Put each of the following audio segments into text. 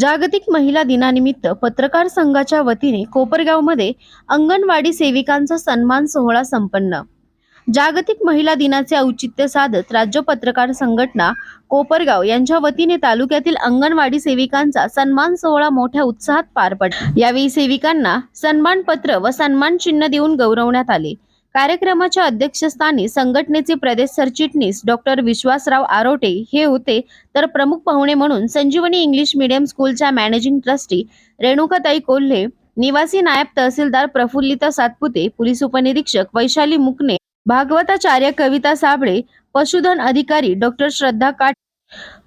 जागतिक महिला दिनानिमित्त पत्रकार संघाच्या वतीने कोपरगावमध्ये अंगणवाडी सेविकांचा सन्मान सोहळा संपन्न. जागतिक महिला दिनाचे औचित्य साधत राज्य पत्रकार संघटना कोपरगाव यांच्या वतीने तालुक्यातील अंगणवाडी सेविकांचा सन्मान सोहळा मोठ्या उत्साहात पार पडला. यावेळी सेविकांना सन्मानपत्र व सन्मान चिन्ह देऊन गौरवण्यात आले. कार्यक्रमाच्या अध्यक्षस्थानी संघटनेचे प्रदेश सरचिटणीस डॉक्टर विश्वासराव आरोटे हे होते. तर प्रमुख पाहुणे म्हणून संजीवनी इंग्लिश मीडियम स्कूलच्या मॅनेजिंग ट्रस्टी रेणुकाताई कोल्हे निवासी नायब तहसीलदार प्रफुल्लिता सातपुते पोलीस उपनिरीक्षक वैशाली मुकणे भागवताचार्य कविता साबळे पशुधन अधिकारी डॉक्टर श्रद्धा काट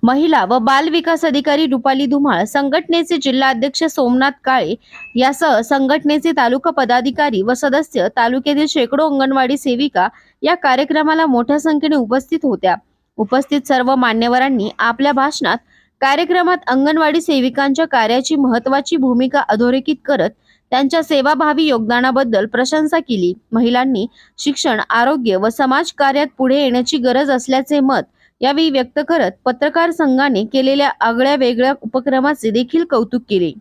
महिला व बाल विकास अधिकारी रुपाली धुमाळ संघटनेचे जिल्हाध्यक्ष सोमनाथ काळे यासह संघटनेचे तालुका पदाधिकारी व सदस्य तालुक्यातील शेकडो अंगणवाडी सेविका या कार्यक्रमाला मोठ्या संख्येने उपस्थित होत्या. उपस्थित सर्व मान्यवरांनी आपल्या भाषणात कार्यक्रमात अंगणवाडी सेविकांच्या कार्याची महत्वाची भूमिका अधोरेखित करत त्यांच्या सेवाभावी योगदानाबद्दल प्रशंसा केली. महिलांनी शिक्षण आरोग्य व समाज कार्यात पुढे येण्याची गरज असल्याचे मत यावेळी व्यक्त करत पत्रकार संघाने केलेल्या आगळ्या वेगळ्या उपक्रमाचे देखील कौतुक केले.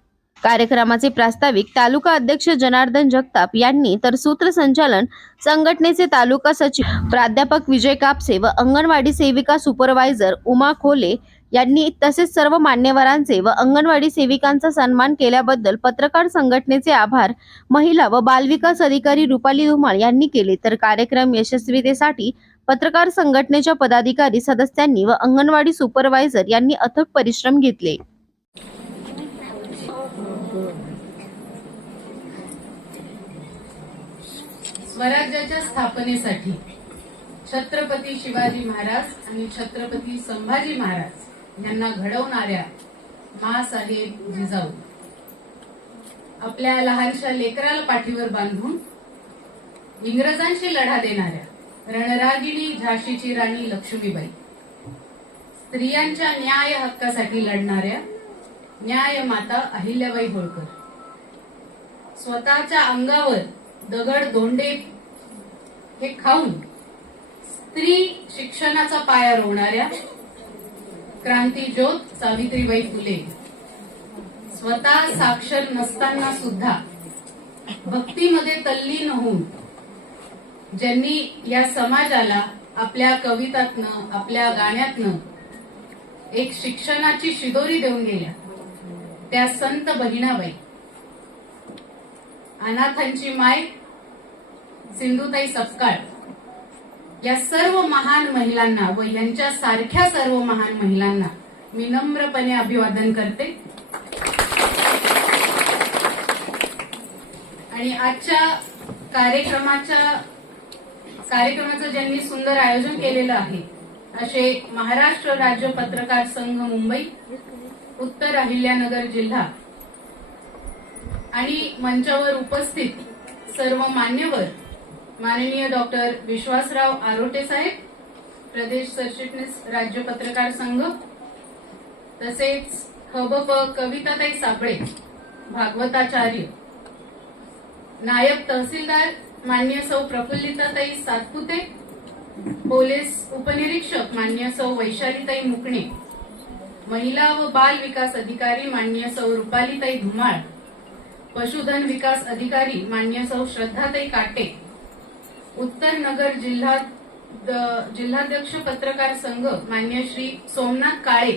कार्यक्रमाचे प्रास्ताविक तालुका अध्यक्ष जनार्दन जगताप यांनी तर सूत्रसंचालन संघटनेचे तालुका सचिव प्राध्यापक विजय कापसे व अंगणवाडी सेविका सुपरवायझर उमा खोले यांनी तसेच सर्व मान्यवरांचे व अंगणवाडी सेविकांचा सन्मान केल्याबद्दल पत्रकार संघटनेचे आभार महिला व बालविकास अधिकारी रुपाली धुमाळ यांनी केले. तर कार्यक्रम यशस्वीतेसाठी पत्रकार संघटनेच्या पदाधिकारी सदस्यांनी व अंगणवाडी सुपरवायझर यांनी अथक परिश्रम घेतले. स्वराज्याच्या स्थापनेसाठी छत्रपती शिवाजी महाराज आणि छत्रपती संभाजी महाराज यांना घडवणाऱ्या मासाहेब जिजाऊ. आपल्या लहानशा लेकराला पाठीवर बांधून इंग्रजांशी लढा देणाऱ्या रणरागिणी झाशीची राणी लक्ष्मीबाई. स्त्रियांच्या न्याय हक्कासाठी लढणाऱ्या न्याय माता अहिल्याबाई होळकर. स्वतःच्या अंगावर दगड धोंडे हे खाऊन स्त्री शिक्षणाचा पाया रोवणाऱ्या क्रांतीज्योत सावित्रीबाई फुले. स्वतः साक्षर नसताना सुद्धा भक्तीमध्ये तल्लीन होऊन ज्यांनी या समाजाला आपल्या कवितातनं आपल्या गाण्यातनं एक शिक्षणाची शिदोरी देऊन गेल्या. त्या संत बहिणाबाई. अनाथांची माय सिंधुताई सपकाळ. या सर्व महान महिलांना व यांच्या सारख्या सर्व महान महिलांना मी नम्रपणे अभिवादन करते. आणि आजच्या कार्यक्रमाच्या कार्यक्रमाचं ज्यांनी सुंदर आयोजन केलेलं आहे असे महाराष्ट्र राज्य पत्रकार संघ मुंबई उत्तर अहिल्यानगर जिल्हा आणि मंचावर उपस्थित सर्व मान्यवर माननीय डॉक्टर विश्वासराव आरोटे साहेब प्रदेश सरचिटणीस राज्य पत्रकार संघ तसेच खबप कविताताई साबळे भागवताचार्य नायब तहसीलदार मान्य सौ प्रफुल्लिताताई सातपुते पोलीस उपनिरीक्षक मान्य सौ वैशालीताई मुकणे महिला व बाल विकास अधिकारी मान्य सौ रुपालीताई धुमाळ पशुधन विकास अधिकारी मान्य सौ श्रद्धाताई काटे उत्तर नगर जिल्हा जिल्हाध्यक्ष पत्रकार संघ मान्य श्री सोमनाथ काळे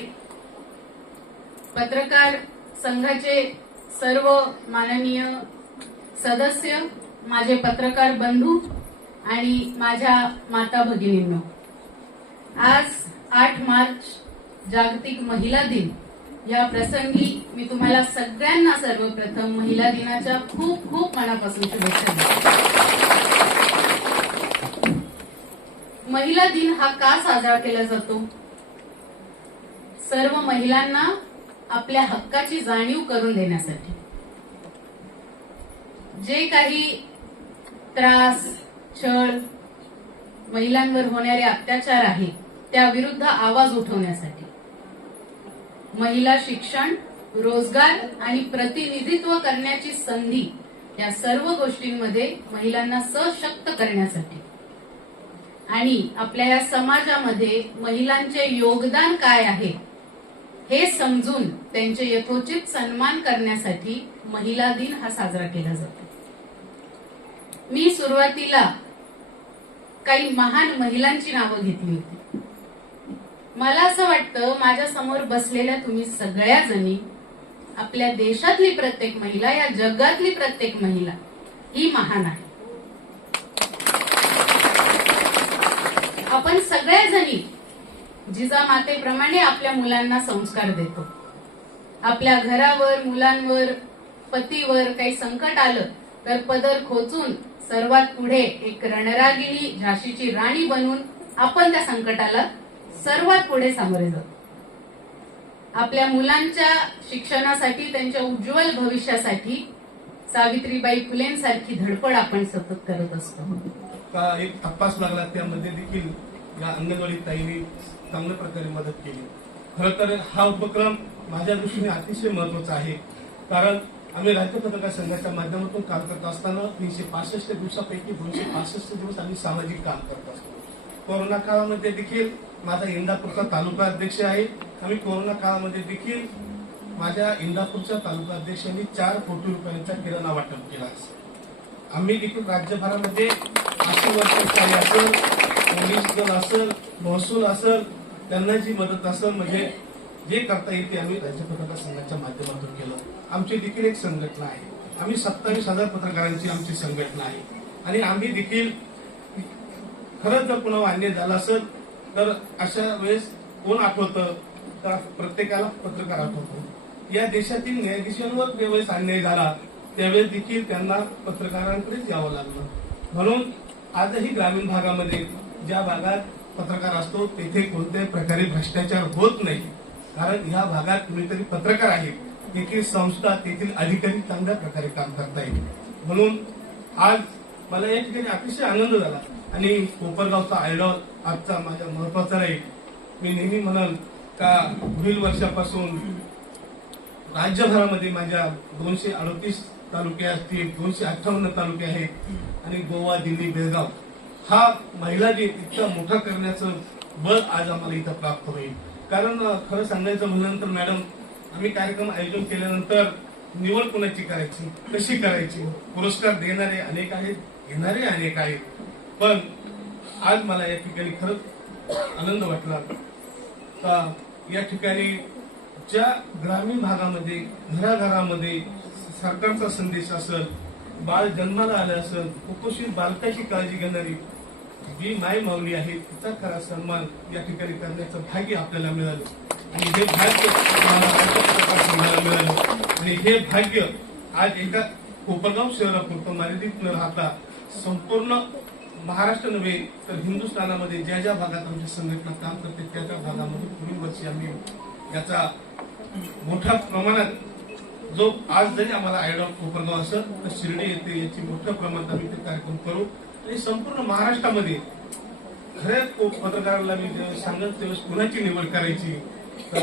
पत्रकार संघाचे सर्व माननीय सदस्य माझे पत्रकार बंधू आणि माझ्या माता भगिनींनो आज आठ मार्च जागतिक महिला दिन. या प्रसंगी मी तुम्हाला सगळ्यांना सर्वप्रथम महिला दिनाच्या खूप खूप मनापासून शुभेच्छा देते. महिला दिन हा का साजरा केला जातो? सर्व महिलांना आपल्या हक्काची जाणीव करून देण्यासाठी. जे काही त्रास छळ महिलांवर होणारे अत्याचार आहेत त्या विरुद्ध आवाज उठवण्यासाठी. महिला शिक्षण रोजगार आणि प्रतिनिधित्व करण्याची संधी या सर्व गोष्टींमध्ये महिलांना सशक्त करण्यासाठी. आणि आपल्या या समाजामध्ये महिलांचे योगदान काय आहे हे समजून त्यांचे यथोचित सन्मान करण्यासाठी महिला दिन हा साजरा केला जातो. मी सुरुवातीला काही महान महिलांची नावं घेतली होती. मला असं वाटतं माझ्यासमोर बसलेल्या तुम्ही सगळ्या जणी आपल्या देशातली प्रत्येक महिला या जगातली प्रत्येक महिला ही महान आहे. आपण सगळ्या जणी जिजामातेप्रमाणे आपल्या मुलांना संस्कार देतो. आपल्या घरावर मुलांवर पतीवर काही संकट आलं तर पदर खोचून सर्वात पुढे एक रणरागिणी झाशीची राणी बनून आपण त्या संकटाला सर्वात पुढे सामोरे जातो आपल्या मुलांच्या शिक्षणासाठी त्यांच्या उज्ज्वल भविष्यासाठी सावित्रीबाई फुलेंसारखी धडपड आपण सतत करत असतो. एक तपास लागला त्यामध्ये देखील या अंगणवाडी ताईने चांगल्या प्रकारे मदत केली. खर तर हा उपक्रम माझ्या दृष्टीने अतिशय महत्त्वाचा आहे. कारण आम्ही राज्य पत्रकार संघाच्या माध्यमातून काम करत असताना तीनशे पासष्ट दिवसापैकी दोनशे पासष्ट दिवस आम्ही सामाजिक काम करत असतो. कोरोना काळामध्ये देखील माझा इंदापूरचा तालुका अध्यक्ष आहे. आम्ही कोरोना काळामध्ये देखील माझ्या इंदापूरच्या तालुका अध्यक्षांनी चार कोटी रुपयांचा किराणा वाटप केला असेल आम्ही देखील राज्यभरामध्ये अशी वर्षाचारी असेल पोलीस दल असेल महसूल असेल त्यांना जी मदत असेल म्हणजे जे करता येते आम्ही राज्य पत्रकार संघाच्या माध्यमातून केलं. आमची देखील एक संघटना आहे. आम्ही सत्तावीस हजार पत्रकारांची आमची संघटना आहे. आणि आम्ही देखील खरंच जर कुणा अन्याय झाला असेल तर अशा वेळेस कोण आठवतं? तर प्रत्येकाला पत्रकार आठवतो. या देशातील न्यायाधीशांवर ज्यावेळेस अन्याय झाला त्यावेळेस देखील त्यांना पत्रकारांकडेच यावं लागलं. म्हणून आजही ग्रामीण भागामध्ये ज्या भागात पत्रकार असतो तेथे कोणत्याही प्रकारे भ्रष्टाचार होत नाही. कारण ह्या भागात कुणीतरी पत्रकार आहेत तेथील संस्था तेथील अधिकारी चांगल्या प्रकारे काम करता येईल म्हणून आज मला या ठिकाणी अतिशय आनंद झाला. आणि कोपरगावचा आयडॉल आजचा माझ्या महत्त्वाचा राहील. मी नेहमी म्हणाल का पुढील वर्षापासून राज्यभरामध्ये माझ्या दोनशे अडतीस तालुके असतील दोनशे अठ्ठावन्न तालुके आहेत आणि गोवा दिल्ली बेळगाव. हा महिला दिन इतका मोठा करण्याचं बळ आज आम्हाला इथं प्राप्त होईल. कारण खरं सांगायचं म्हणल्यानंतर मॅडम आम्ही कार्यक्रम आयोजन केल्यानंतर निवड कोणाची करायची कशी करायची? पुरस्कार देणारे अनेक आहेत घेणारे अनेक आहेत. पण आज मला या ठिकाणी खरंच आनंद वाटला. का या ठिकाणी ज्या ग्रामीण भागामध्ये घराघरामध्ये सरकारचा संदेश असेल बाळ जन्माला आलं असेल कुपोषित बालकाची काळजी घेणारी जी माय माऊली आहे तिचा खरा सन्मान या ठिकाणी करण्याचं भाग्य आपल्याला मिळालं. आणि हे भाग्य आम्हाला मिळालं. आणि हे भाग्य आज एका कोपरगाव शहरापुरतं मर्यादित न राहता संपूर्ण महाराष्ट्र नव्हे तर हिंदुस्थानामध्ये ज्या ज्या भागात आमची संघटना काम करते त्या त्या भागामध्ये पुढील वर्षी आम्ही याचा मोठ्या प्रमाणात जो आज जरी आम्हाला आयडॉल कोपरगाव असेल तर शिर्डी येथे याची मोठ्या प्रमाणात आम्ही ते कार्यक्रम करू. आणि संपूर्ण महाराष्ट्रामध्ये खऱ्या पत्रकाराला मी सांगत त्यावेळेस कुणाची निवड करायची? तर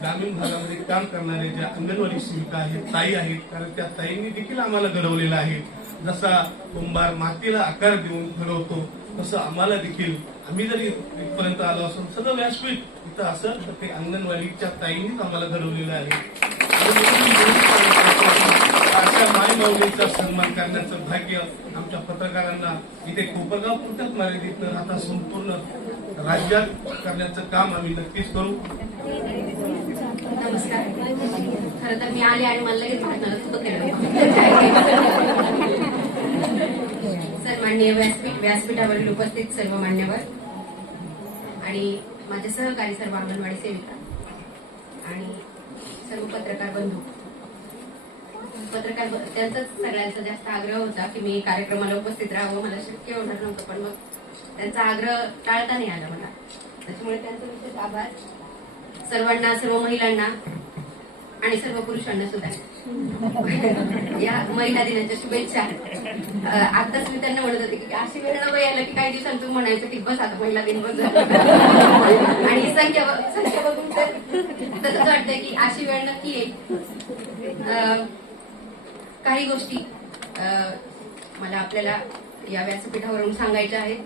ग्रामीण भागामध्ये काम करणारे ज्या अंगणवाडी सेविका आहेत ताई आहेत कारण त्या ताईंनी देखील आम्हाला घडवलेलं आहे. जसा कुंभार मातीला आकार देऊन घडवतो तसं आम्हाला देखील. आम्ही जरी इथपर्यंत आलो असून सगळं व्यासपीठ इथं असं तर ते अंगणवाडीच्या ताईंनीच आम्हाला घडवलेलं आहे. अशा माय सन्मान करण्याचं भाग्य आमच्या पत्रकारांना इथे कोपरगाव पुरत्याच मर्यादित न राहता संपूर्ण राज्यात करण्याचं काम आम्ही नक्कीच करू. नमस्कार. खरं तर मी आले आणि मला लगेच भांडणारच सर व्यासपीठ व्यासपीठावरील उपस्थित सर्व मान्यवर आणि माझे सहकारी सर्व अंगणवाडी सेविका आणि सर्व पत्रकार बंधू पत्रकार त्यांचाच सगळ्यांचा जास्त आग्रह होता की मी कार्यक्रमाला उपस्थित राहावं मला शक्य होणार नव्हतं पण मग त्यांचा आग्रह टाळता नाही आला मला. त्याच्यामुळे त्यांचा विशेष आभार. सर्वांना सर्व महिलांना आणि सर्व पुरुषांना सुद्धा. या महिला दिनाच्या शुभेच्छा. आताच मी त्यांना म्हणत होते की अशी वेळ नको यायला की काही दिवसांतून म्हणायचं की बस आता महिला दिन बस. आणि संख्या संख्या बघून तर तसंच वाटतंय की अशी वेळ नक्की येईल. अं, काही गोष्टी अं, मला आपल्याला या व्यासपीठावरून सांगायच्या आहेत.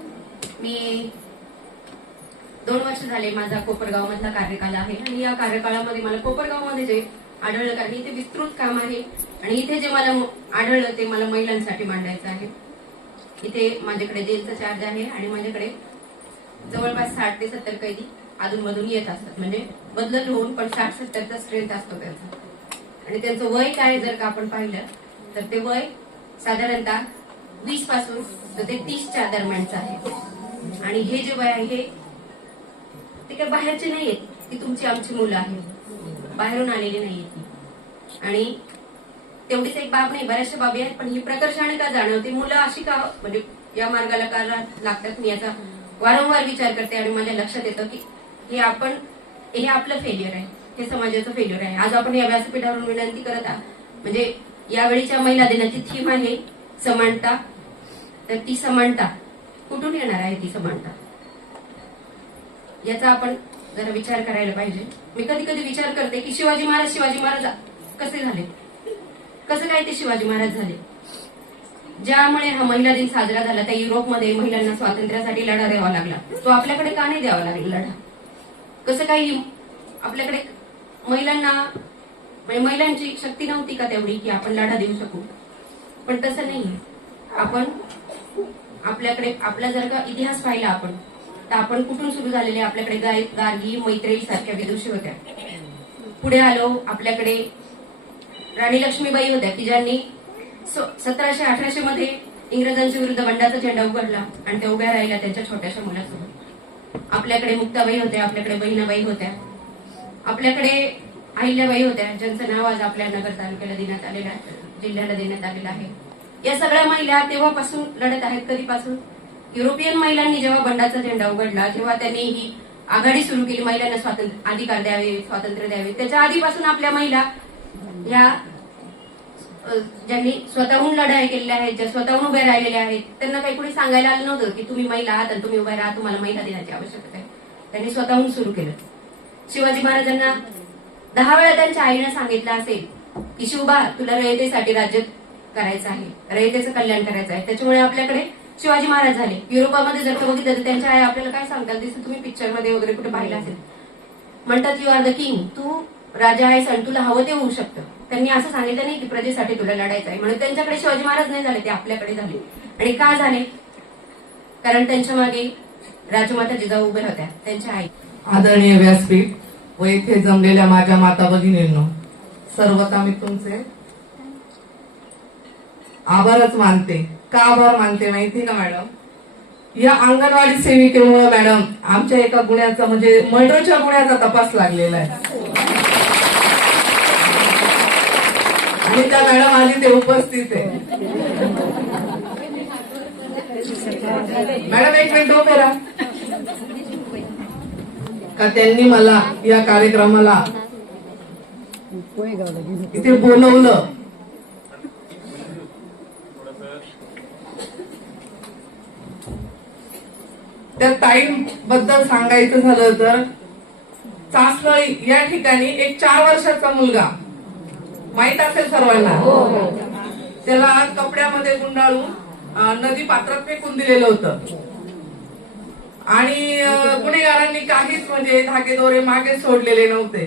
मी दोन वर्ष झाले माझा कोपरगाव मधला कार्यकाल आहे आणि या कार्यकाळामध्ये मला कोपरगावमध्ये जे आढळलं कारण इथे विस्तृत काम आहे आणि इथे जे मला आढळलं ते मला महिलांसाठी मांडायचं आहे. इथे माझ्याकडे जेलचा चार्ज आहे आणि माझ्याकडे जवळपास साठ ते सत्तर कैदी अधूनमधून येत असतात. म्हणजे बदलत होऊन पण साठ सत्तरचा स्ट्रेंथ असतो त्यांचा. आणि त्यांचं वय काय जर का आपण पाहिलं तर ते वय साधारणतः वीसपासून तर ते तीसच्या दरम्यानचं आहे. आणि हे जे वय आहे हे ते काय बाहेरचे आहेत ती तुमची आमची मुलं आहेत. बाहेरून आलेली नाहीये ती. आणि तेवढीच एक बाब नाही बऱ्याचशा बाबी आहेत पण ही प्रकर्षाने का जाणवते? मुलं अशी का म्हणजे या मार्गाला का लागतात? मी याचा वारंवार विचार करते आणि माझ्या लक्षात येतं की हे आपण हे आपलं फेल्युअर आहे. हे समाजाचं फेल्युअर आहे. आज आपण या व्यासपीठावरून विनंती करत आहात. म्हणजे यावेळीच्या महिला दिनाची थीम आहे समानता. तर ती समानता कुठून येणार आहे ती समानता? याचा आपण जरा विचार करायला पाहिजे. मी कधी कधी विचार करते की शिवाजी महाराज शिवाजी महाराज कसे झाले? कसं काय ते शिवाजी महाराज झाले? ज्यामुळे हा महिला दिन साजरा झाला त्या युरोपमध्ये महिलांना स्वातंत्र्यासाठी लढा द्यावा लागला. तो आपल्याकडे का नाही द्यावा लागला? लढा. कसं काही आपल्याकडे महिलांना म्हणजे महिलांची शक्ती नव्हती का तेवढी की आपण लढा देऊ शकू? पण तसं नाही आपण आपल्याकडे आपला जर का इतिहास पाहिला आपण तर आपण कुठून सुरू झालेले आपल्याकडे गाय गार्गी मैत्रेयी सारख्या विदुषी होत्या. पुढे आलो आपल्याकडे राणी लक्ष्मीबाई होत्या की ज्यांनी सतराशे अठराशे मध्ये इंग्रजांच्या विरुद्ध बंडाचा झेंडा उघडला आणि त्या उभ्या राहिल्या त्यांच्या छोट्याशा मुलासोबत आपल्याकडे मुक्ताबाई होत्या आपल्याकडे बहिणाबाई होत्या. आपल्याकडे अहिल्याबाई होत्या. ज्यांचं नाव आज आपल्या नगर तालुक्याला देण्यात आलेलं आहे. जिल्ह्याला देण्यात आलेलं आहे. या सगळ्या महिला तेव्हापासून लढत आहेत कधीपासून? युरोपियन महिलांनी जेव्हा बंडाचा झेंडा उघडला जेव्हा त्यांनी ही आघाडी सुरू केली महिलांना स्वातंत्र्य अधिकार द्यावे स्वातंत्र्य द्यावे. त्याच्या आधीपासून आपल्या महिला या ज्यांनी स्वतःहून लढाई केलेल्या आहेत ज्या स्वतःहून उभ्या राहिलेल्या आहेत त्यांना काही कुणी सांगायला आलं नव्हतं की तुम्ही महिला आहात आणि तुम्ही उभ्या राहा तुम्हाला महिला देण्याची आवश्यकता आहे. त्यांनी स्वतःहून सुरू केलं. शिवाजी महाराजांना दहा वेळा त्यांच्या आईनं सांगितलं असेल की शिवबा तुला रयतेसाठी राज्य करायचं आहे. रयतेचं कल्याण करायचं आहे. त्याच्यामुळे आपल्याकडे शिवाजी महाराज झाले. युरोपामध्ये जर का बघितलं तर त्यांच्या आई आपल्याला काय सांगतात? जसं तुम्ही पिक्चरमध्ये वगैरे कुठे पाहिलं असेल. म्हणतात यू आर द किंग तू राजा आहेस आणि तुला हवं ते होऊ शकतं. त्यांनी असं सांगितलं नाही की प्रजेसाठी तुला लढायचं आहे. म्हणून त्यांच्याकडे शिवाजी महाराज नाही झाले ते आपल्याकडे झाले. आणि का झाले? कारण त्यांच्या मागे राजमाता जिजाऊ उभ्या होत्या त्यांच्या आई. आदरणीय व्यासपीठ हो, व येथे जमलेल्या माझ्या माता भगिनींनो सर्वता मी तुमचे आभारच मानते. का आभार मानते माहिती ना मॅडम? या अंगणवाडी सेविकेमुळे मॅडम आमच्या एका गुन्ह्याचा म्हणजे मर्डरच्या गुन्ह्याचा तपास लागलेला आहे. आणि त्या मॅडम आधी ते उपस्थित आहे. मॅडम एक मिनिट उभे राहा. का त्यांनी मला या कार्यक्रमाला इथे बोलवलं. त्या ताईं बद्दल सांगायचं झालं तर चासनळी या ठिकाणी एक चार वर्षाचा मुलगा. माहीत असेल सर्वांना? त्याला कपड्यामध्ये गुंडाळून नदी पात्रात फेकून दिलेलं होतं. आणि गुन्हेगारांनी काहीच म्हणजे धागेदोरे मागे सोडलेले नव्हते.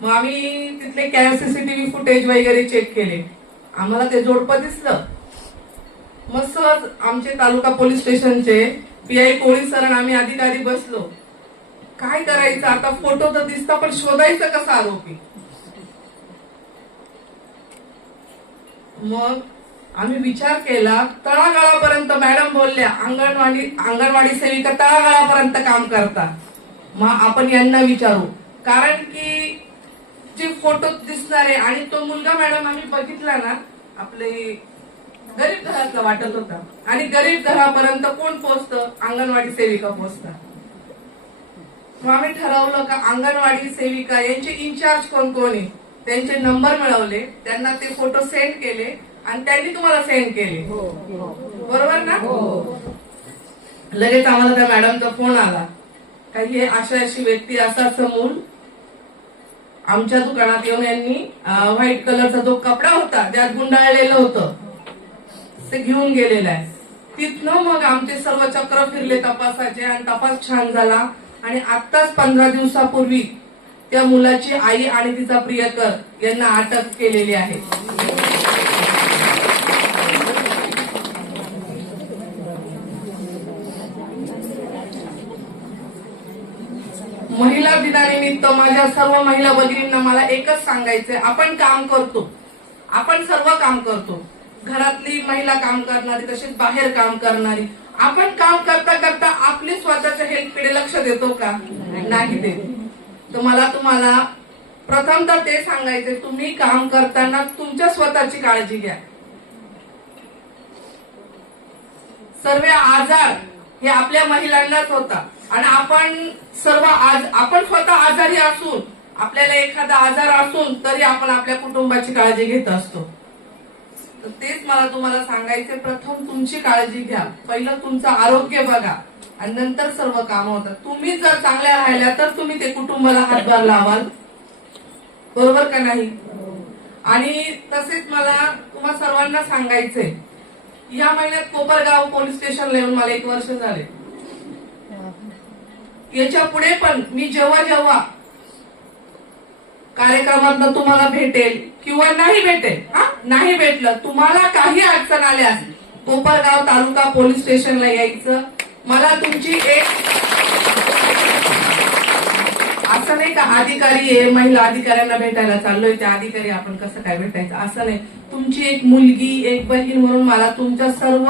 मग आम्ही तिथले सीसीटीव्ही फुटेज वगैरे चेक केले. आम्हाला ते जोडपं दिसलं. मग सहज आमचे तालुका पोलीस स्टेशनचे पीआय कोळी सर आम्ही अधिकारी बसलो. काय करायचं? आता फोटो तर दिसता पण शोधायचं कसं आरोपी? मग आम्ही विचार केला तळागाळापर्यंत मॅडम बोलल्या अंगणवाडी अंगणवाडी सेविका तळागाळापर्यंत काम करतात. मग आपण यांना विचारू. कारण की जे फोटो दिसणार आहे आणि तो मुलगा मॅडम आम्ही बघितला ना आपले गरीब घरातला वाटत होता. आणि गरीब घरापर्यंत कोण पोहोचतं? अंगणवाडी सेविका पोहोचतात. मग आम्ही ठरवलं का अंगणवाडी सेविका यांचे इन्चार्ज कोण कोण आहे? त्यांचे नंबर मिळवले त्यांना ते फोटो सेंड केले आणि त्यांनी तुम्हाला सेंड केले. बरोबर ना? लगेच आम्हाला त्या मॅडमचा फोन आला. काही हे अशा अशी व्यक्ती असा समोर आमच्या दुकानात येऊन यांनी व्हाईट कलरचा जो कपडा होता त्यात गुंडाळलेलं होतं ते घेऊन गेलेला आहे. तिथनं मग आमचे सर्व चक्र फिरले तपासाचे आणि तपास छान झाला. आणि आत्ताच पंधरा दिवसापूर्वी त्या मुलाची आई आणि तिचा प्रियकर यांना अटक केलेली आहे. महिला दिनानिमित्त माझ्या सर्व महिला भगिनींना मला एकच सांगायचंय. आपण काम करतो. आपण सर्व काम करतो. घरातली महिला काम करणारी तसेच बाहेर काम करणारी. आपण काम करता करता आपली स्वतःच्या हेल्थकडे लक्ष देतो का? नाही देत. तर मला तुम्हाला प्रथमतः ते सांगायचे तुम्ही काम करताना तुमच्या स्वतःची काळजी घ्या. सर्व आजार हे आपल्या महिलांनाच होता आणि आपण सर्व आज आपण स्वतः आजारी असून आपल्याला एखादा आजार असून तरी आपण आपल्या कुटुंबाची काळजी घेत असतो. तर तेच मला तुम्हाला सांगायचे प्रथम तुमची काळजी घ्या. पहिलं तुमचं आरोग्य बघा. आणि नंतर सर्व काम होतात. तुम्ही जर चांगल्या राहिल्या तर तुम्ही ते कुटुंबाला हातभार लावाल. बरोबर का नाही? आणि तसेच मला तुम्हा सर्वांना सांगायचंय या महिन्यात कोपरगाव पोलीस स्टेशनला येऊन मला एक वर्ष झाले. याच्यापुढे पण मी जेव्हा जेव्हा कार्यक्रमात तुम्हाला भेटेल किंवा नाही भेटेल हा नाही भेटलं तुम्हाला काही अडचण आल्यास कोपरगाव तालुका पोलीस स्टेशनला यायचं. मला तुमची एक असं नाही का अधिकारी आहे महिला अधिकाऱ्यांना भेटायला चाललोय त्या अधिकारी आपण कसं काय भेटायचं असं नाही. तुमची एक मुलगी एक बहीण म्हणून मला तुमच्या सर्व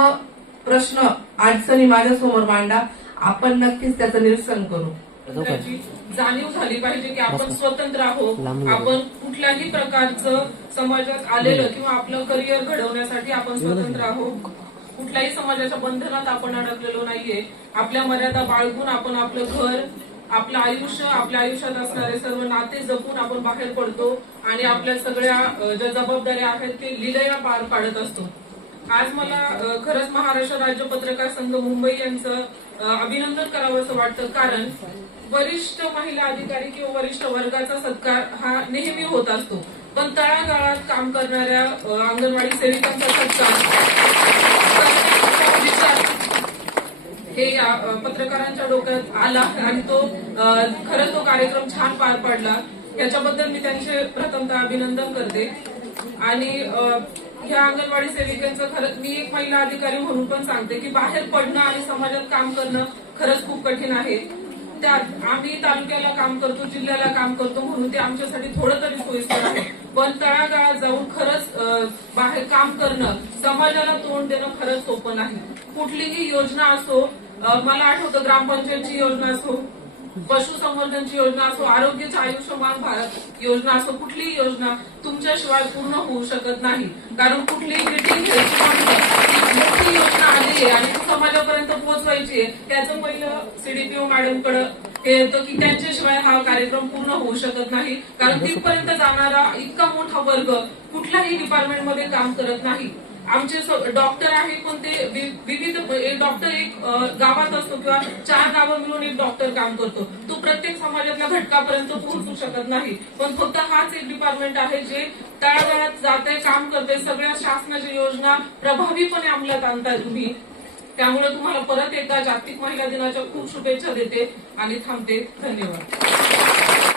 प्रश्न अडचणी माझ्यासमोर मांडा. आपण नक्कीच त्याचं निरसन करू. जाणीव झाली पाहिजे की आपण स्वतंत्र आहोत. आपण कुठल्याही प्रकारचं समाजात आलेलं किंवा आपलं करिअर घडवण्यासाठी आपण स्वतंत्र आहोत. कुठल्याही समाजाच्या बंधनात आपण अडकलेलो नाहीये. आपल्या मर्यादा बाळगून आपण आपलं घर आपलं आयुष्य आपल्या आयुष्यात असणारे सर्व नाते जपून आपण बाहेर पडतो आणि आपल्या सगळ्या ज्या जबाबदाऱ्या आहेत ते लिलया पार पाडत असतो. आज मला खरंच महाराष्ट्र राज्य पत्रकार संघ मुंबई यांचं अभिनंदन करावं असं वाटतं. कारण वरिष्ठ महिला अधिकारी किंवा वरिष्ठ वर्गाचा सत्कार हा नेहमी होत असतो. पण तळागाळात काम करणाऱ्या अंगणवाडी सेविकांचा सत्कार हे या पत्रकारांच्या डोक्यात आला आणि तो खरंच तो कार्यक्रम छान पार पडला. याच्याबद्दल मी त्यांचे प्रथमतः अभिनंदन करते. आणि ह्या अंगणवाडी सेविकांचं खरंच मी एक महिला अधिकारी म्हणून पण सांगते की बाहेर पडणं आणि समाजात काम करणं खरंच खूप कठीण आहे. त्यात आम्ही तालुक्याला काम करतो जिल्ह्याला काम करतो म्हणून ते आमच्यासाठी थोडं तरी सोयीस्कर आहे. पण तळागाळात जाऊन खरंच बाहेर काम करणं समाजाला तोंड देणं खरंच सोपं नाही. कुठलीही योजना असो मला आठवतं ग्रामपंचायतची योजना असो पशुसंवर्धनची योजना असो आरोग्याची आयुष्यमान भारत योजना असो कुठलीही योजना तुमच्याशिवाय पूर्ण होऊ शकत नाही. कारण कुठलीही मिटिंग मोठी योजना आली आहे आणि ती समाजापर्यंत पोहोचवायची आहे. त्याचं पहिलं सीडीपीओ मॅडमकडे हे येतं की त्यांच्याशिवाय हा कार्यक्रम पूर्ण होऊ शकत नाही. कारण तिथपर्यंत जाणारा इतका मोठा वर्ग कुठल्याही डिपार्टमेंटमध्ये काम करत नाही. आमचे डॉक्टर आहे पण ते विविध एक डॉक्टर एक गावात असतो किंवा चार गावं मिळून एक डॉक्टर काम करतो. तो प्रत्येक समाजातल्या घटकापर्यंत पोहोचू शकत नाही. पण फक्त हाच एक डिपार्टमेंट आहे जे तळागाळात जाते काम करते सगळ्या शासनाच्या योजना प्रभावीपणे अंमलात आणताय तुम्ही. त्यामुळे तुम्हाला परत एकदा जागतिक महिला दिनाच्या खूप शुभेच्छा देते आणि थांबते. धन्यवाद.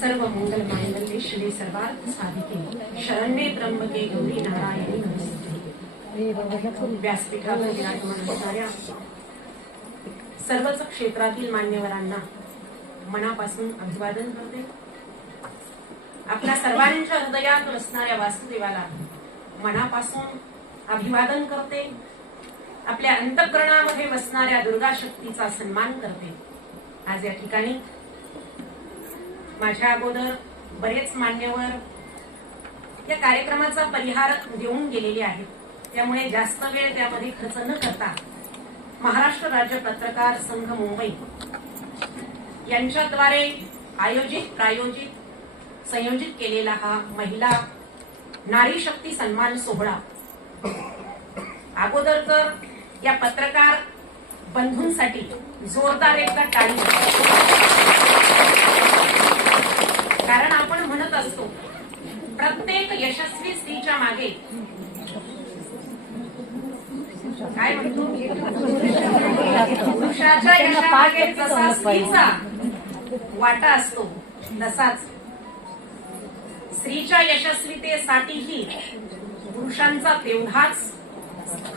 सर्व मंगल मांगल्ये श्री सर्वार्थ साधिके. शरण्ये त्र्यंबके गौरी नारायणी नमस्ते. व्यासपीठावर विराजमान असणाऱ्या सर्वच क्षेत्रातील मान्यवरांना मनापासून अभिवादन करते. आपल्या सर्वांच्या हृदयात असणाऱ्या वासुदेवाला मनापासून अभिवादन करते. आपल्या अंतकरणामध्ये बसणाऱ्या दुर्गा शक्तीचा सन्मान करते. आज या ठिकाणी माझ्या अगोदर बरेच मान्यवर या कार्यक्रमाचा परिहार देऊन गेलेले आहेत. त्यामुळे जास्त वेळ त्यामध्ये खर्च न करता महाराष्ट्र राज्य पत्रकार संघ मुंबई यांच्याद्वारे आयोजित प्रायोजित संयोजित केलेला हा महिला नारी शक्ती सन्मान सोहळा. अगोदर तर या पत्रकार बंधूंसाठी जोरदार एकदा टाळी. कारण आपण म्हणत असतो प्रत्येक यशस्वी स्त्रीच्या मागे. काय म्हणतो? पुरुषाच्या यशामागे जसा स्त्रीचा वाटा असतो तसाच स्त्रीच्या यशस्वीतेसाठीही पुरुषांचा तेवढाच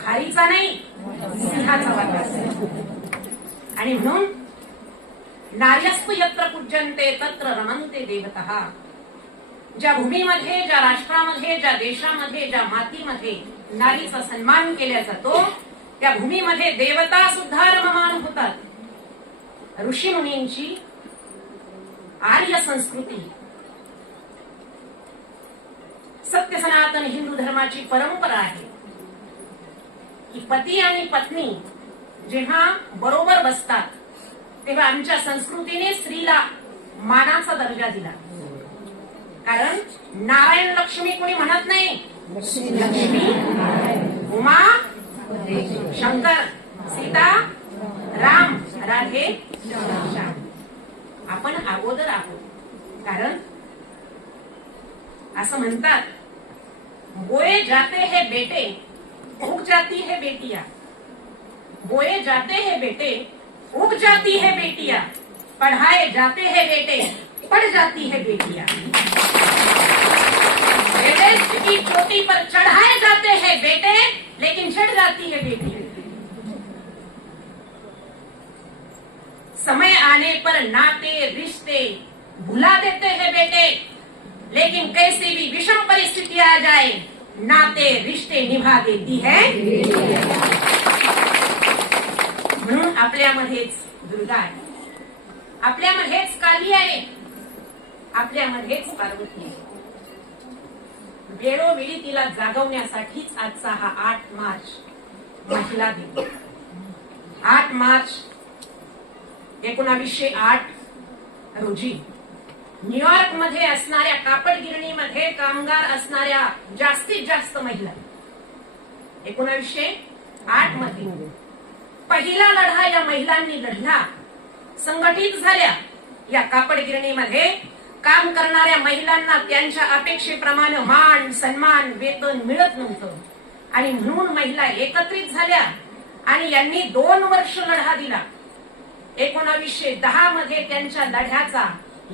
खारीचा नाही सिंहाचा वाटा असतो. आणि म्हणून नार्यस्त यत्र पूज्यन्ते तत्र रमंते देवता। ज्या भूमीमध्ये ज्या राष्ट्रामध्ये ज्या देशामध्ये ज्या मातीमध्ये नारीचा सन्मान केला जातो त्या भूमीमध्ये देवता सुद्धा रममान होतात. ऋषी मुनींची आर्य संस्कृती. सत्य सनातन हिंदू धर्माची परंपरा आहे की पती आणि पत्नी जेव्हा बरोबर बसतात तेव्हा आमच्या संस्कृतीने स्त्रीला मानाचा दर्जा दिला. कारण नारायण लक्ष्मी कोणी म्हणत नाही? लक्ष्मी उमा शंकर सीता राम राधे आपण अगोदर आहोत. कारण असं म्हणतात बोये जाते हे बेटे उग जाती है बेटिया. बोए जाते हे बेटे उग जाती है बेटिया, पढ़ाए जाते हैं बेटे, पढ़ जाती है बेटिया। की चोटी पर चढ़ाए जाते हैं बेटे, लेकिन चढ़ जाती है बेटी। समय आने पर नाते, रिश्ते भुला देते हैं बेटे, लेकिन कैसी भी विषम परिस्थिति आ जाए, नाते, रिश्ते निभा देती है। आपल्यामध्येच दुर्गा आहे. आपल्यामध्येच काली आहे. आपल्यामध्येच पार्वती आहे. वेळोवेळी तिला जागवण्यासाठीच आजचा हा आठ मार्च महिला दिन आठ मार्च एकोणावीसशे आठ रोजी न्यूयॉर्कमध्ये असणाऱ्या कापड गिरणीमध्ये कामगार असणाऱ्या जास्तीत जास्त महिला एकोणावीसशे आठमध्ये पहिला लढा या महिलांनी लढला. संघटित झाल्या. या कापड गिरणीमध्ये काम करणाऱ्या महिलांना त्यांच्या अपेक्षेप्रमाणे मान सन्मान वेतन मिळत नव्हतं. आणि म्हणून महिला एकत्रित झाल्या आणि यांनी दोन वर्ष लढा दिला. एकोणावीसशे दहा मध्ये त्यांच्या लढ्याचा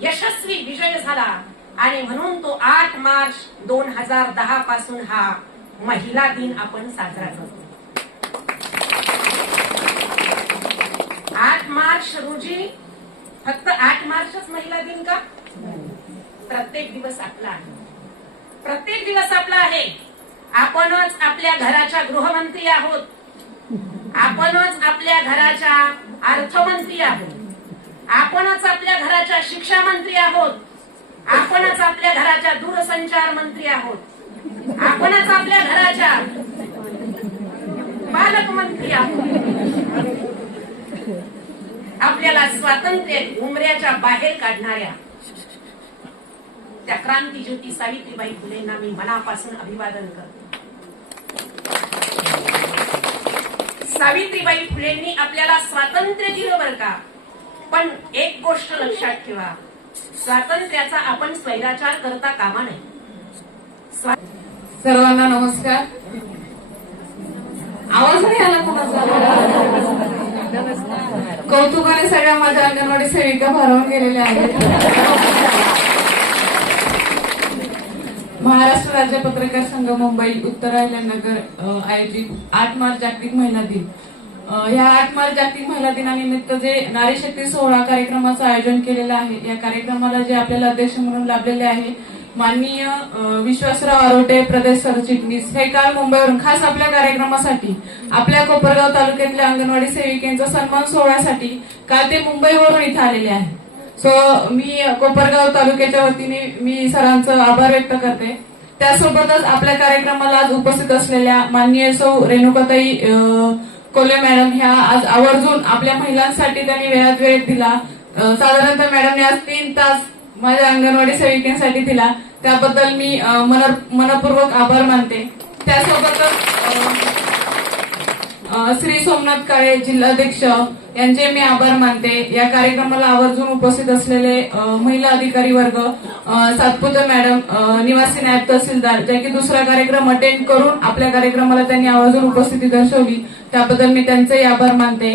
यशस्वी विजय झाला आणि म्हणून तो आठ मार्च दोन हजार दहा पासून हा महिला दिन आपण साजरा करतो आठ मार्च रोजी फक्त आठ मार्चच महिला दिन का? प्रत्येक दिवस आपला आहे. प्रत्येक दिवस आपला आहे. आपणच आपल्या घराच्या गृहमंत्री आहोत. आपणच आपल्या घराच्या अर्थमंत्री आहोत. आपणच आपल्या घराच्या शिक्षा मंत्री आहोत. आपणच आपल्या घराच्या दूरसंचार मंत्री आहोत. आपणच आपल्या घराच्या पालकमंत्री आहोत. आपल्याला स्वातंत्र्य घुमऱ्याच्या बाहेर काढणाऱ्या त्या क्रांती ज्योती सावित्रीबाई फुलेंना मी मनापासून अभिवादन करते. सावित्रीबाई फुलेंनी आपल्याला स्वातंत्र्य दिलं बरं का? पण एक गोष्ट लक्षात ठेवा. स्वातंत्र्याचा आपण स्वैराचार करता कामा नाही सर्वांना नमस्कार. आवाज नाही आला कोणाचा कौतुकाने सगळ्या माझ्या अंगणवाडी सेविका भरवून गेलेल्या आहेत. महाराष्ट्र राज्य पत्रकार संघ मुंबई उत्तर नगर आयोजित आठ मार्च जागतिक महिला दिन. ह्या आठ मार्च जागतिक महिला दिनानिमित्त जे नारी शक्ती सोहळा कार्यक्रमाचं आयोजन केलेलं आहे या कार्यक्रमाला जे आपल्याला अध्यक्ष म्हणून लाभलेले आहे माननीय विश्वासराव आरोटे प्रदेश सरचिटणीस हे काल मुंबईवरून खास आपल्या कार्यक्रमासाठी आपल्या कोपरगाव तालुक्यातल्या अंगणवाडी सेविकेंचा सन्मान सोहळ्यासाठी काल ते मुंबईवरून इथं आलेले आहे सो मी कोपरगाव तालुक्याच्या वतीने मी सरांचं आभार व्यक्त करते. त्यासोबतच आपल्या कार्यक्रमाला आज उपस्थित असलेल्या माननीय सौ रेणुकाताई कोले मॅडम ह्या आज आवर्जून आपल्या महिलांसाठी त्यांनी वेळात वेळ दिला. साधारणतः मॅडमने आज तीन तास माझ्या अंगणवाडी सेविकेसाठी दिला. त्याबद्दल मी अ, मनपूर्वक आभार मानते. त्यासोबतच श्री सोमनाथ काळे जिल्हाध्यक्ष यांचे मी आभार मानते. या कार्यक्रमाला आवर्जून उपस्थित असलेले महिला अधिकारी वर्ग सातपुते मॅडम निवासी नायब तहसीलदार ज्या की दुसरा कार्यक्रम अटेंड करून आपल्या कार्यक्रमाला त्यांनी आवर्जून उपस्थिती दर्शवली त्याबद्दल मी त्यांचेही आभार मानते.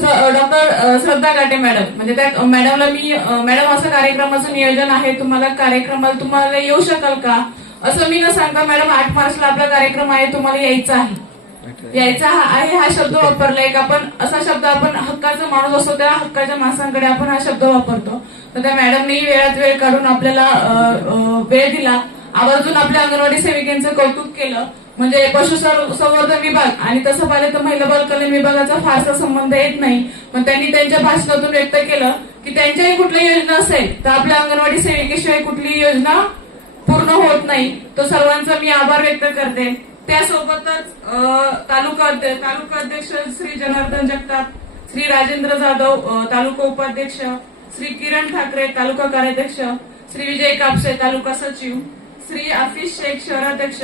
Doctor Shraddha Gate madam. म्हणजे त्या मॅडमला मी मॅडम असं कार्यक्रमाचं नियोजन आहे तुम्हाला कार्यक्रमाला तुम्हाला येऊ शकाल का? असं मी न सांगता मॅडम आठ मार्चला आपला कार्यक्रम आहे तुम्हाला यायचा आहे. यायचा आहे हा शब्द वापरला एक आपण असा शब्द आपण हक्काचा माणूस असतो त्या हक्काच्या माणसांकडे आपण हा शब्द वापरतो. तर त्या मॅडमने वेळात वेळ काढून आपल्याला वेळ दिला. आवर्जून आपल्या अंगणवाडी सेविकेंचं कौतुक केलं. म्हणजे पशुसंवर्धन विभाग आणि तसं पाहिलं तर महिला बालकल्याण विभागाचा फारसा संबंध येत नाही. पण त्यांनी त्यांच्या भाषणातून व्यक्त केलं की त्यांच्याही कुठली योजना असेल तर आपल्या अंगणवाडी सेविकेशिवाय कुठलीही योजना पूर्ण होत नाही. तो सर्वांचा मी आभार व्यक्त करते. त्यासोबतच तालुका तालुका अध्यक्ष श्री जनार्दन जगताप श्री राजेंद्र जाधव तालुका उपाध्यक्ष श्री किरण ठाकरे तालुका कार्याध्यक्ष श्री विजय कापसे तालुका सचिव श्री आफिस शेख शहराध्यक्ष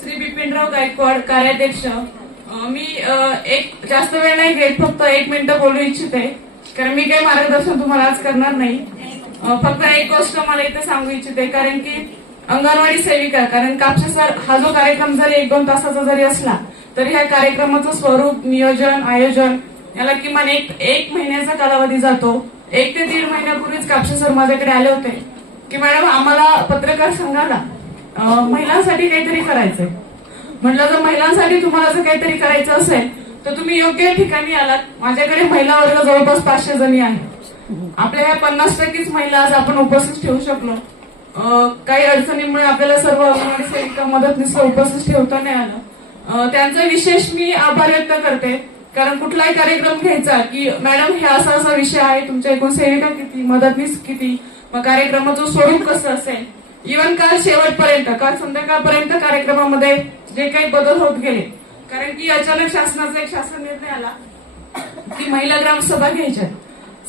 श्री बिपिनराव गायकवाड कार्याध्यक्ष. मी एक जास्त वेळ नाही घेत फक्त एक मिनिटं बोलू इच्छिते. कारण मी काही मार्गदर्शन तुम्हाला आज करणार नाही. फक्त एक गोष्ट मला इथे सांगू इच्छिते कारण की अंगणवाडी सेविका कारण कापसे सर हा जो कार्यक्रम जरी एक दोन तासाचा जरी असला तरी ह्या कार्यक्रमाचं स्वरूप नियोजन आयोजन याला किमान एक एक महिन्याचा कालावधी जातो. एक ते दीड महिन्यापूर्वीच कापसे सर माझ्याकडे आले होते. की मॅडम आम्हाला पत्रकार संघाला ना महिलांसाठी काहीतरी करायचंय. म्हटलं जर महिलांसाठी तुम्हाला जर काहीतरी करायचं असेल तर तुम्ही योग्य ठिकाणी आलात. माझ्याकडे महिला वर्ग जवळपास पाचशे जणी आहेत. आपल्या ह्या पन्नास टक्केच महिला आज आपण उपस्थित ठेवू शकलो. काही अडचणीमुळे आपल्याला सर्व अंगणवाडी सेविका मदतनीस उपस्थित ठेवता नाही आलं. त्यांचा विशेष मी आभार व्यक्त करते. कारण कुठलाही कार्यक्रम घ्यायचा की मॅडम हे असा असा विषय आहे तुमच्या एकूण सेविका किती मदतनीस किती मग कार्यक्रमाचं स्वरूप कसं असेल? इव्हन काल शेवटपर्यंत काल संध्याकाळपर्यंत कार्यक्रमामध्ये जे काही बदल होत गेले कारण की अचानक शासनाचा एक शासन निर्णय आला की महिला ग्रामसभा घ्यायच्या.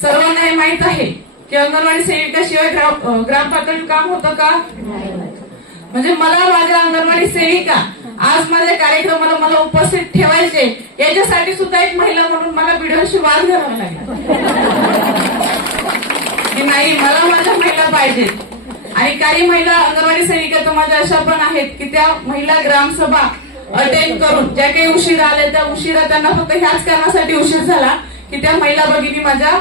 सर्वांना हे माहीत आहे की अंगणवाडी सेविकाशिवाय ग्राम ग्राम पातळी काम होतं का? म्हणजे मला माझ्या अंगणवाडी सेविका आज माझ्या कार्यक्रमाला मला उपस्थित ठेवायचे याच्यासाठी सुद्धा एक महिला म्हणून मला व्हिडिओशी वाद घ्यावा लागला. की नाही मला माझ्या महिला पाहिजेत. आणि काही महिला अंगणवाडी सेविका तर माझ्या अशा पण आहेत की त्या महिला ग्रामसभा अटेंड करून ज्या काही उशिरा आल्या त्या उशिरा त्यांना फक्त ह्याच कारणासाठी उशीर झाला की त्या महिला भगिनी माझ्या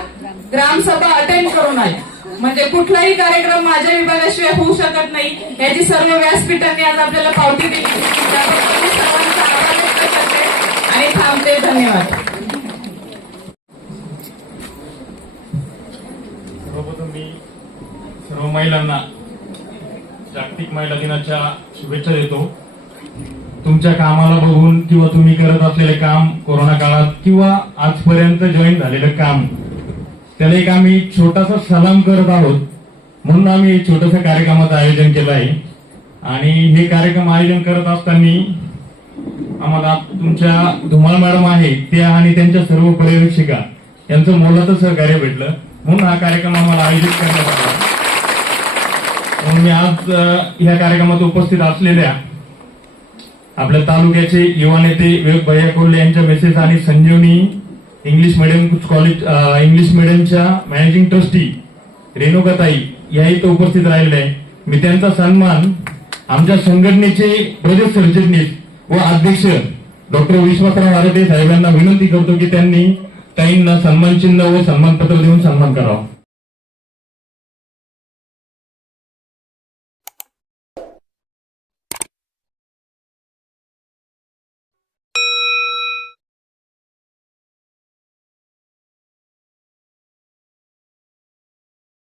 ग्रामसभा अटेंड करून आल्या. म्हणजे कुठलाही कार्यक्रम माझ्या विभागाशिवाय होऊ शकत नाही. याची सर्व व्यासपीठांनी आज आपल्याला पावती दिली. सर्वांचा आभार व्यक्त करते आणि थांबते. धन्यवाद. सर्वप्रथम मी सर्व महिलांना जागतिक महिला दिनाच्या शुभेच्छा देतो. तुमच्या कामाला बघून किंवा तुम्ही करत असलेले काम कोरोना काळात किंवा आजपर्यंत जॉईन झालेलं काम त्याला एक आम्ही छोटासा सलाम करत आहोत. म्हणून आम्ही छोटस कार्यक्रमाचं आयोजन केलं आहे. आणि हे कार्यक्रम आयोजन करत असताना आम्हाला तुमच्या धुमाळ मॅडम आहे त्या आणि त्यांच्या सर्व पर्यवेक्षिका यांचं मोलाचं सहकार्य भेटलं. म्हणून हा कार्यक्रम आम्हाला आयोजित करण्यात आला. म्हणून मी आज या कार्यक्रमात उपस्थित असलेल्या आपल्या तालुक्याचे युवा नेते विवेक भैया कोल्हे यांच्या मेसेज आणि Sanjivani English medium college English मिडियमच्या managing trustee रेणुकाताई या इथं उपस्थित राहिले मी त्यांचा सन्मान आमच्या संघटनेचे प्रदेश सरचिटणीस व अध्यक्ष डॉक्टर विश्वासराव आरोटे साहेबांना विनंती करतो की त्यांनी ताईंना सन्मान चिन्ह व सन्मानपत्र देऊन सन्मान करावा.